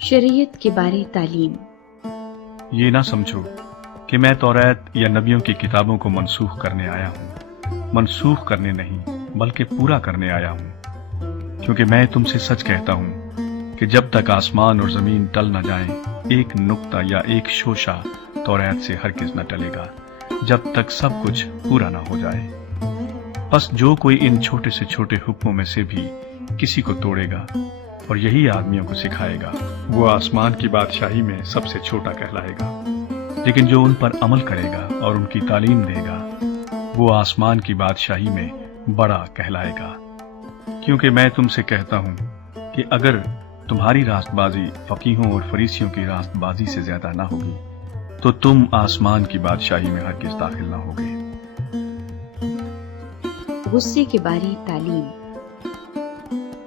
शरीयत के बारे तालीम। ये ना समझो कि मैं तौरात या नबियों की किताबों को मनसूख करने आया हूँ। मनसूख करने नहीं बल्कि पूरा करने आया हूँ, क्योंकि मैं तुमसे सच कहता हूँ कि जब तक आसमान और जमीन टल न जाएं, एक नुक्ता या एक शोशा तौरात से हरगिज न टलेगा जब तक सब कुछ पूरा न हो जाए। बस जो कोई इन छोटे से छोटे हुक्मों में से भी किसी को तोड़ेगा और यही आदमियों को सिखाएगा, वो आसमान की बादशाही में सबसे छोटा कहलाएगा। लेकिन जो उन पर अमल करेगा और उनकी तालीम देगा, वो आसमान की बादशाही में बड़ा कहलाएगा। क्योंकि मैं तुमसे कहता हूं कि अगर तुम्हारी रास्तबाजी फकीहों और फरीसियों की रास्तबाजी से ज्यादा ना होगी तो तुम आसमान की बादशाही में हरगिज दाखिल ना होगे। गुस्से के बारे तालीम।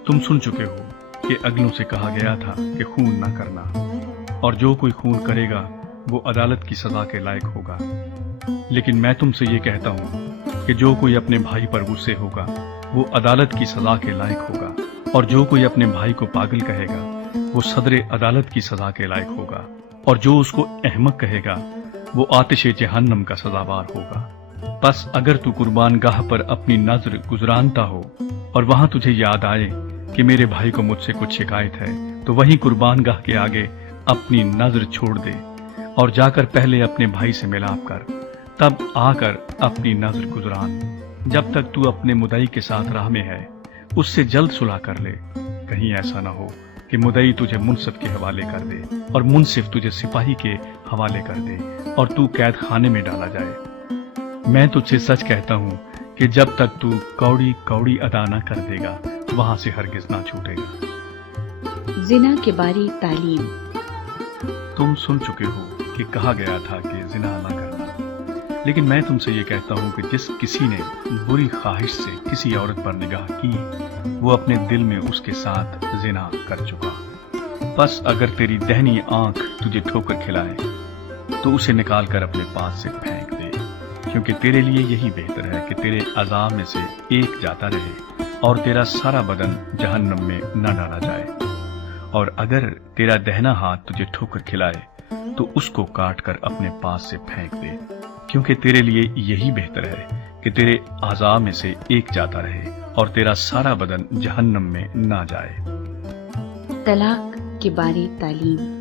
तुम सुन चुके हो कि अगलों से कहा गया था कि खून न करना, और जो कोई खून करेगा वो अदालत की सजा के लायक होगा। लेकिन मैं तुमसे ये कहता हूँ कि जो कोई अपने भाई पर गुस्से होगा वो अदालत की सजा के लायक होगा, और जो कोई अपने भाई को पागल कहेगा वो सदरे अदालत की सजा के लायक होगा, और जो उसको अहमक कहेगा वो आतिश जहन्नम का सजावार होगा। बस अगर तू कुर्बान गाह पर अपनी नजर गुजरानता हो और वहां तुझे याद आए कि मेरे भाई को मुझसे कुछ शिकायत है, तो वहीं कुर्बान गाह के आगे अपनी नजर छोड़ दे और जाकर पहले अपने भाई से मिलाप कर, तब आकर अपनी नजर गुजरान। जब तक तू अपने मुदई के साथ राह में है उससे जल्द सुलह कर ले। कहीं ऐसा ना हो कि मुदई तुझे मुनसिफ के हवाले कर दे और मुनसिफ तुझे सिपाही के हवाले कर दे और तू कैद खाने में डाला जाए। मैं तुझसे सच कहता हूं कि जब तक तू कौड़ी कौड़ी अदा न कर देगा वहां से हरगिज ना छूटेगा। जिना के बारे तालीम। तुम सुन चुके हो कि कहा गया था कि जिना ना करना, लेकिन मैं तुमसे ये कहता हूं कि जिस किसी ने बुरी ख्वाहिश से किसी औरत पर निगाह की वो अपने दिल में उसके साथ जिना कर चुका। बस अगर तेरी दहनी आंख तुझे ठोकर खिलाए तो उसे निकाल कर अपने पास से फेंक दे, क्योंकि तेरे लिए यही बेहतर है कि तेरे अज़ा में से एक जाता रहे और तेरा सारा बदन जहन्नम में न डाला जाए। और अगर तेरा दहना हाथ तुझे ठोकर खिलाए तो उसको काट कर अपने पास से फेंक दे, क्योंकि तेरे लिए यही बेहतर है कि तेरे अज़ा में से एक जाता रहे और तेरा सारा बदन जहन्नम में ना जाए। तलाक के बारे तालीम।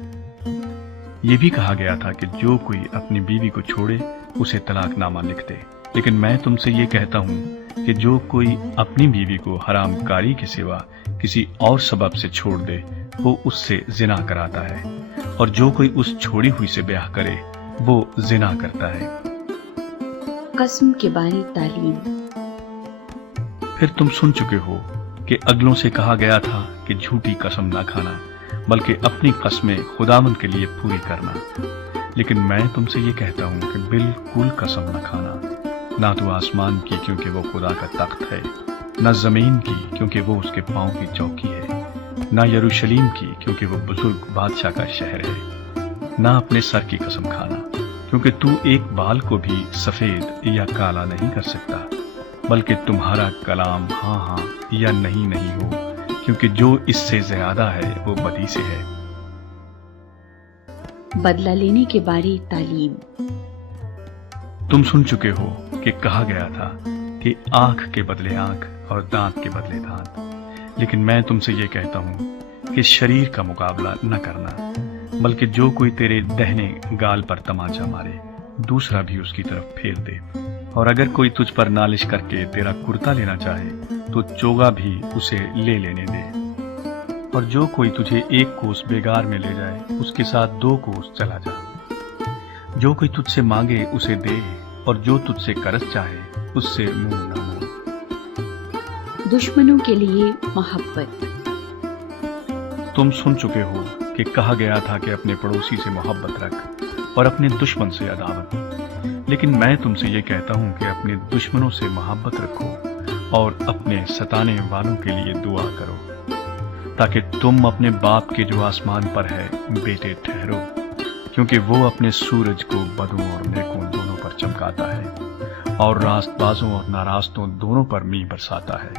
ये भी कहा गया था कि जो कोई अपनी बीवी को छोड़े उसे तलाकनामा लिख दे। लेकिन मैं तुमसे ये कहता हूँ कि जो कोई अपनी बीवी को हरामकारी के सिवा किसी और सबब से छोड़ दे वो उससे जिना कराता है, और जो कोई उस छोड़ी हुई से ब्याह करे वो जिना करता है। कसम के बारे तालीम। फिर तुम सुन चुके हो कि अगलों से कहा गया था कि झूठी कसम ना खाना बल्कि अपनी कस्में खुदावंद के लिए पूरी करना। लेकिन मैं तुमसे ये कहता हूँ कि बिल्कुल कसम न खाना, ना तो आसमान की क्योंकि वो खुदा का तख्त है, न जमीन की क्योंकि वो उसके पांव की चौकी है, न यरूशलेम की क्योंकि वो बुजुर्ग बादशाह का शहर है। ना अपने सर की कसम खाना, क्योंकि तू एक बाल को भी सफेद या काला नहीं कर सकता, बल्कि तुम्हारा कलाम हाँ हाँ या नहीं नहीं हो, क्योंकि जो इससे ज्यादा है वो बदी से है। बदला लेने के बारे तालीम। तुम सुन चुके हो कि कहा गया था कि आंख के बदले आंख और दांत के बदले दांत। लेकिन मैं तुमसे ये कहता हूं कि शरीर का मुकाबला न करना, बल्कि जो कोई तेरे दहने गाल पर तमाचा मारे दूसरा भी उसकी तरफ फेर दे, और अगर कोई तुझ पर नालिश करके तेरा कुर्ता लेना चाहे तो चोगा भी उसे ले लेने दे। और जो कोई तुझे एक कोस बेगार में ले जाए उसके साथ 2 कोस चला जा। जो कोई तुझसे मांगे उसे दे, और जो तुझसे करज चाहे उससे मुंह न मोड़। दुश्मनों के लिए मोहब्बत। तुम सुन चुके हो कि कहा गया था कि अपने पड़ोसी से मोहब्बत रख और अपने दुश्मन से अदावत। लेकिन मैं तुमसे ये कहता हूं कि अपने दुश्मनों से मोहब्बत रखो और अपने सताने वालों के लिए दुआ करो, ताकि तुम अपने बाप के जो आसमान पर है बेटे ठहरो, क्योंकि वो अपने सूरज को बदों और नेकों दोनों पर चमकाता है और रास्तबाजों और नारास्तों दोनों पर मींह बरसाता है।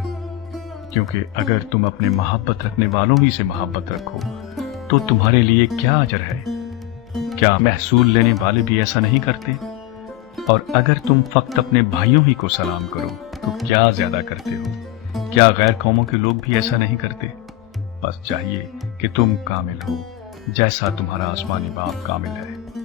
क्योंकि अगर तुम अपने मोहब्बत रखने वालों ही से मोहब्बत रखो تو تمہارے لیے کیا اجر ہے؟ کیا محصول لینے والے بھی ایسا نہیں کرتے؟ اور اگر تم فقط اپنے بھائیوں ہی کو سلام کرو تو کیا زیادہ کرتے ہو؟ کیا غیر قوموں کے لوگ بھی ایسا نہیں کرتے؟ بس چاہیے کہ تم کامل ہو جیسا تمہارا آسمانی باپ کامل ہے۔